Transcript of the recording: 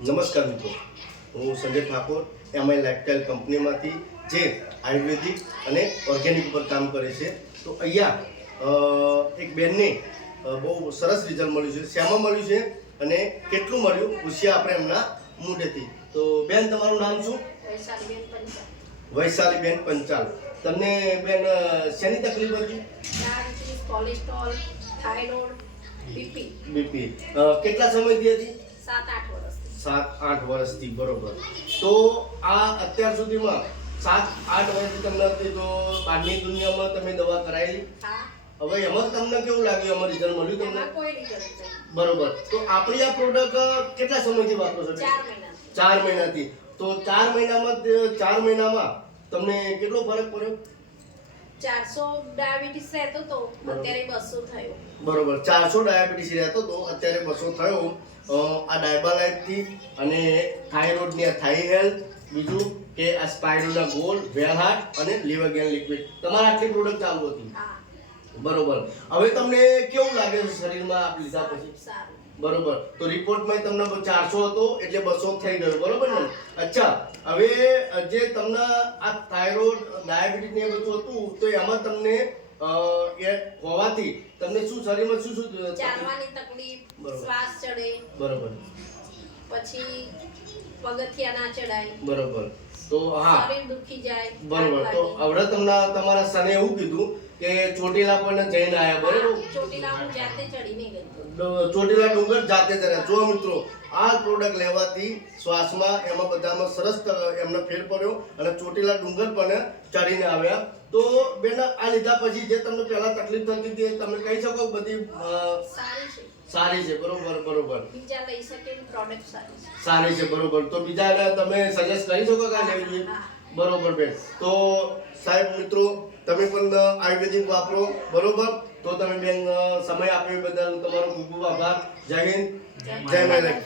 નમસ્કાર મિત્રો. હું સંજય ઠાકોર એમઆઈ લાઇફસ્ટાઈલ કંપનીમાંથી જે આયુર્વેદિક અને ઓર્ગેનિક ઉપર કામ કરે છે. તો અહીંયા એક બેનને બહુ સરસ રિઝલ્ટ મળ્યું છે. શ્યામાં મળ્યું છે અને કેટલું મળ્યું? પૂછ્યા આપણે એમના મૂડેથી તો બેન તમારું નામ શું? વૈશાલીબેન પંચાલ. પંચાલ. તમને બેન શેની તકલીફ હતી? Cholesterol thyroid BP. બીપી. કેટલા સમયથી હતી? સાત આઠ વર્ષથી. સાત આઠ વર્ષથી બરોબર. તો આ અત્યાર સુધીમાં સાત આઠ વર્ષથી તમને હતી તો બહારની દુનિયામાં તમે દવા કરાવી હવે એમાં તમને કેવું લાગ્યું? અમારે રિઝલ્ટ મળ્યું તમને? બરોબર. તો આપણી આ પ્રોડક્ટ કેટલા સમયથી વાપરો છો? ચાર મહિનાથી. તો ચાર મહિનામાં ચાર મહિનામાં તમને કેટલો ફરક પડ્યો? ચારસો ડાયાબિટીસ રહેતો તો અત્યારે બસો થયો. બરોબર. ચારસો ડાયાબિટીસ રહેતો તો અત્યારે બસો થયો. આ ડાયબાલાઇટથી અને થાઇરોઇડની આ થાઈ હેલ્થ બીજું કે આ સ્પાઇરોના ગોલ વેલ હાર્ટ અને લીવર ગેન લિક્વિડ. તમારા આટલી પ્રોડક્ટ ચાલુ હતી? બરોબર. હવે તમને કેવું લાગે છે શરીરમાં આપ લીધા પછી? બરોબર. તો રિપોર્ટમાં તમને ચારસો હતો એટલે બસો થઈ ગયો. બરોબર ને? અચ્છા. હવે જે તમને આ થાઇરોઇડ ડાયાબિટીસ ને બધું હતું તો એમાં તમને એ હોવાથી તમને શું શરીરમાં શું શું ચાલવાની તકલીફ શ્વાસ ચડે. બરોબર. પછી પગથિયા ના ચડાય. બરોબર. તો હા. દુખી જાય બરોબર. તો. હવે તમને તમારા સને એવું કીધું કે ચોટીલા પણ જઈને આયા બરોબર? ચોટીલા હું જાતે ચડીને ગઈ ચોટીલા ડુંગર જાતે રહ્યા જો મિત્રો આ પ્રોડક્ટ લેવાથી શ્વાસમાં એમાં બધામાં સરસ એમને ફેર પડ્યો અને ચોટીલા ડુંગર પણ ચડીને આવ્યા. તો બેન આ લીધા પછી જે તમને પહેલા તકલીફ થતી હતી તમે કહી શકો બધી સારી છે. સારી છે બરોબર બરોબર. બીજા લઈ શકે પ્રોડક્ટ સારી છે. સારી છે બરોબર. તો બીજાને તમે સજેસ્ટ કરી શકો કે લેવી જોઈએ? બરોબર બેન. તો સાહેબ મિત્રો તમે પણ આયુર્વેદિક વાપરો બરોબર? તો તમે બેન સમય આપ્યો બદલ તમારો ખૂબ ખૂબ આભાર. જય હિન્દ. જય લાઈફ